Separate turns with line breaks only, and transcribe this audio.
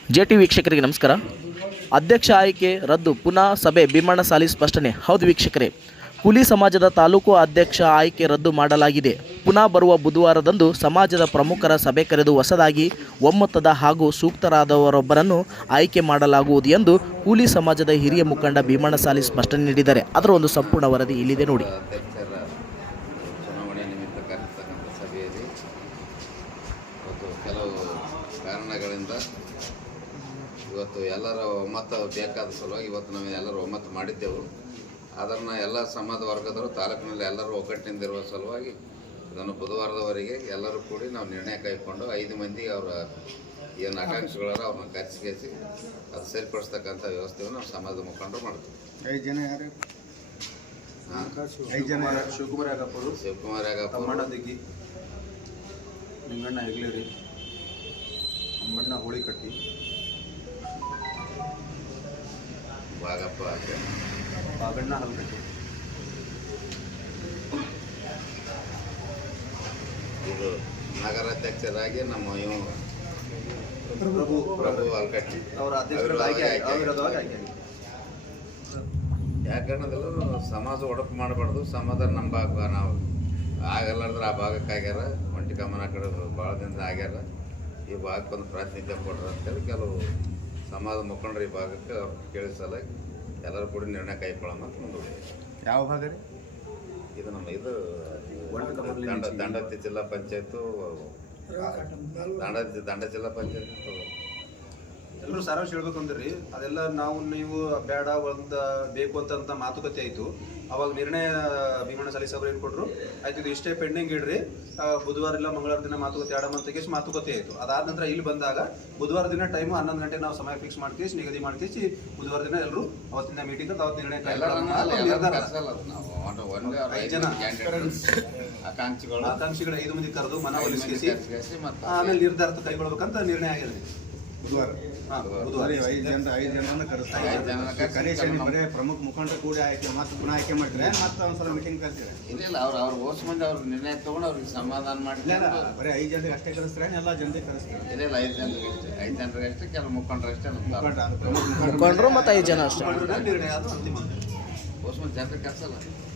ಜೆಟಿ ವೀಕ್ಷಕರಿಗೆ ನಮಸ್ಕಾರ. ಅಧ್ಯಕ್ಷ ಆಯ್ಕೆ ರದ್ದು, ಪುನಃ ಸಭೆ ಭೀಮಣ್ಣಸಾಲಿ ಸ್ಪಷ್ಟನೆ. ಹೌದು ವೀಕ್ಷಕರೇ, ಕೂಲಿ ಸಮಾಜದ ತಾಲೂಕು ಅಧ್ಯಕ್ಷ ಆಯ್ಕೆ ರದ್ದು ಮಾಡಲಾಗಿದೆ. ಪುನಃ ಬರುವ ಬುಧವಾರದಂದು ಸಮಾಜದ ಪ್ರಮುಖರ ಸಭೆ ಕರೆದು ಹೊಸದಾಗಿ ಒಮ್ಮತದ ಹಾಗೂ ಸೂಕ್ತರಾದವರೊಬ್ಬರನ್ನು ಆಯ್ಕೆ ಮಾಡಲಾಗುವುದು ಎಂದು ಕೂಲಿ ಸಮಾಜದ ಹಿರಿಯ ಮುಖಂಡ ಭೀಮಣ್ಣಸಾಲಿ ಸ್ಪಷ್ಟನೆ ನೀಡಿದ್ದಾರೆ. ಅದರ ಒಂದು ಸಂಪೂರ್ಣ ವರದಿ ಇಲ್ಲಿದೆ ನೋಡಿ.
ಚುನಾವಣೆ ನಿಮಿತ್ತ ಕರೆತಕ್ಕಂಥ ಸಭೆಯಲ್ಲಿ ಕೆಲವು ಕಾರಣಗಳಿಂದ ಇವತ್ತು ಎಲ್ಲರ ಒಮ್ಮತ ಬೇಕಾದ ಸಲುವಾಗಿ ಇವತ್ತು ನಾವು ಎಲ್ಲರೂ ಒಮ್ಮತ ಮಾಡಿದ್ದೆವು. ಅದನ್ನು ಎಲ್ಲ ಸಮಾಜ ವರ್ಗದವರು ತಾಲೂಕಿನಲ್ಲಿ ಎಲ್ಲರೂ ಒಗ್ಗಟ್ಟಿನಿಂದಿರುವ ಸಲುವಾಗಿ ಇದನ್ನು ಬುಧವಾರದವರೆಗೆ ಎಲ್ಲರೂ ಕೂಡಿ ನಾವು ನಿರ್ಣಯ ಕೈಗೊಂಡು 5 ಮಂದಿ ಅವರ ಏನು ಆಕಾಂಕ್ಷಿಗಳಾರ ಅವ್ರನ್ನ ಕರೆಸಿ ಅದು ಸರಿಪಡಿಸ್ತಕ್ಕಂಥ ವ್ಯವಸ್ಥೆಯನ್ನು ನಾವು ಸಮಾಜದ ಮುಖಂಡರು ಮಾಡ್ತೀವಿ.
5 ಜನ ಯಾರು? 5 ಜನ ಶಿವಕುಮಾರ್ ಯಾಗಪ್ಪರು, ಅಮ್ಮಣ್ಣ ದಿಗ್ಗಿ, ನಿಂಗಣ್ಣ ಹೆಗ್ಲೇರಿ, ಅಮ್ಮಣ್ಣ ಹೋಳಿಕಟ್ಟಿ,
ಭಾಗಪ್ಪ
ಬಾಗಣ್ಣ ಹಲ್ಕಟ್ಟಿ.
ಇದು ನಗರಾಧ್ಯಕ್ಷರಾಗಿ ನಮ್ಮ ಪ್ರಭು ಹಲ್ಕಟ್ಟಿ
ಅವರ
ಯಾಕಂದ್ರೆ ಸಮಾಜ ಒಡಪು ಮಾಡಬಾರ್ದು. ಸಮಾಜ ನಮ್ಮ ಭಾಗ ನಾವು ಆಗಲ್ಲಾರ್ದ್ರೆ ಆ ಭಾಗಕ್ಕೆ ಆಗ್ಯಾರ, ಒಂಟಿ ಕಮನ ಕಡೆ ಭಾಳ ದಿನದ ಆಗ್ಯಾರ, ಈ ಭಾಗಕ್ಕೊಂದು ಪ್ರಾತಿನಿಧ್ಯ ಕೊಡ್ರಿ ಅಂತೇಳಿ ಕೆಲವು ಸಮಾಜ ಮುಖಂಡರು ಈ ಭಾಗಕ್ಕೆ ಕೇಳಿಸಲ್ಲ ಎಲ್ಲರೂ ಕೂಡ ನಿರ್ಣಯ ಕೈಗೊಳ್ಳೋಣ ಅಂತ ಮುಂದೂಡಿದೆ.
ಯಾವ ಭಾಗ ರೀ
ಇದು? ನಮ್ಮ ಇದು ದಂಡತಿ ಜಿಲ್ಲಾ ಪಂಚಾಯತು, ದಂಡ ಜಿಲ್ಲಾ ಪಂಚಾಯತ್.
ಎಲ್ಲರೂ ಸಾರಾಂಶ ಹೇಳ್ಬೇಕು ಅಂದ್ರಿ, ಅದೆಲ್ಲ ನಾವು ನೀವು ಬೇಡ ಒಂದು ಬೇಕು ಅಂತ ಮಾತುಕತೆ ಆಯಿತು. ಅವಾಗ ನಿರ್ಣಯ ಭೀಮಣ್ಣಸಾಲಿ ಸಾಹೇಬ್ರು ಏನು ಕೊಟ್ಟರು, ಆಯ್ತು ಇದು ಇಷ್ಟೇ ಪೆಂಡಿಂಗ್ ಇಡ್ರಿ, ಬುಧವಾರ ಇಲ್ಲ ಮಂಗಳವಾರ ದಿನ ಮಾತುಕತೆ ಆಡಮಂತ ಮಾತುಕತೆ ಆಯಿತು. ಅದಾದ ನಂತರ ಇಲ್ಲಿ ಬಂದಾಗ ಬುಧವಾರ ದಿನ ಟೈಮು 11 ಗಂಟೆ ನಾವು ಸಮಯ ಫಿಕ್ಸ್ ಮಾಡ್ಕೇಸಿ ನಿಗದಿ ಮಾಡ್ಕೇಸಿ ಬುಧವಾರ ದಿನ ಎಲ್ಲರೂ ಅವತ್ತಿನ ಮೀಟಿಂಗ್ ಅಂತ ಅವತ್ತು ನಿರ್ಣಯ ಆಕಾಂಕ್ಷಿಗಳು 5 ಮಂದಿ ಕರೆದು ಮನವೊಲಿಸಿ ಆಮೇಲೆ ನಿರ್ಧಾರ ಕೈಗೊಳ್ಬೇಕಂತ ನಿರ್ಣಯ ಆಗಿದೆ. ಬುಧವಾರ 5 ಜನ ಕರೆಸ್ತಾರೆ. ಪ್ರಮುಖ ಮುಖಂಡರು ಕೂಡ ಆಯ್ಕೆ ಮತ್ತೆ ಪುನಃ ಆಯ್ಕೆ ಮಾಡ್ತಾರೆ. ಮತ್ತೆ ಒಂದ್ಸಲ ಮೀಟಿಂಗ್ ಕರ್ತೀವಿ.
ಇಲ್ಲ ಅವ್ರು ಹೋಸ್ ಮಂದಿ ಅವ್ರ ನಿರ್ಣಯ ತಗೊಂಡು ಅವ್ರಿಗೆ ಸಮಾಧಾನ ಮಾಡಿ
ಬರೀ 5 ಜನರಿಗೆ ಅಷ್ಟೇ ಕರೆಸ್ತಾರೆ, ಎಲ್ಲ ಜನರಿಗೆ ಕರೆಸ್ತಾರೆ.
ಇಲ್ಲ 5 ಜನರಿಗೆ ಅಷ್ಟೇ, ಕೆಲವು ಮುಖಂಡರು ಅಷ್ಟೇ.
ಮುಖಂಡರು ಮತ್ತು 5 ಜನ ಅಷ್ಟೇ
ನಿರ್ಣಯ ಅದು ಅಂತಿಮ.
ಹೋಸ್ ಮಂದಿ ಜನರಿಗೆ ಕರ್ಸಲ್ಲ.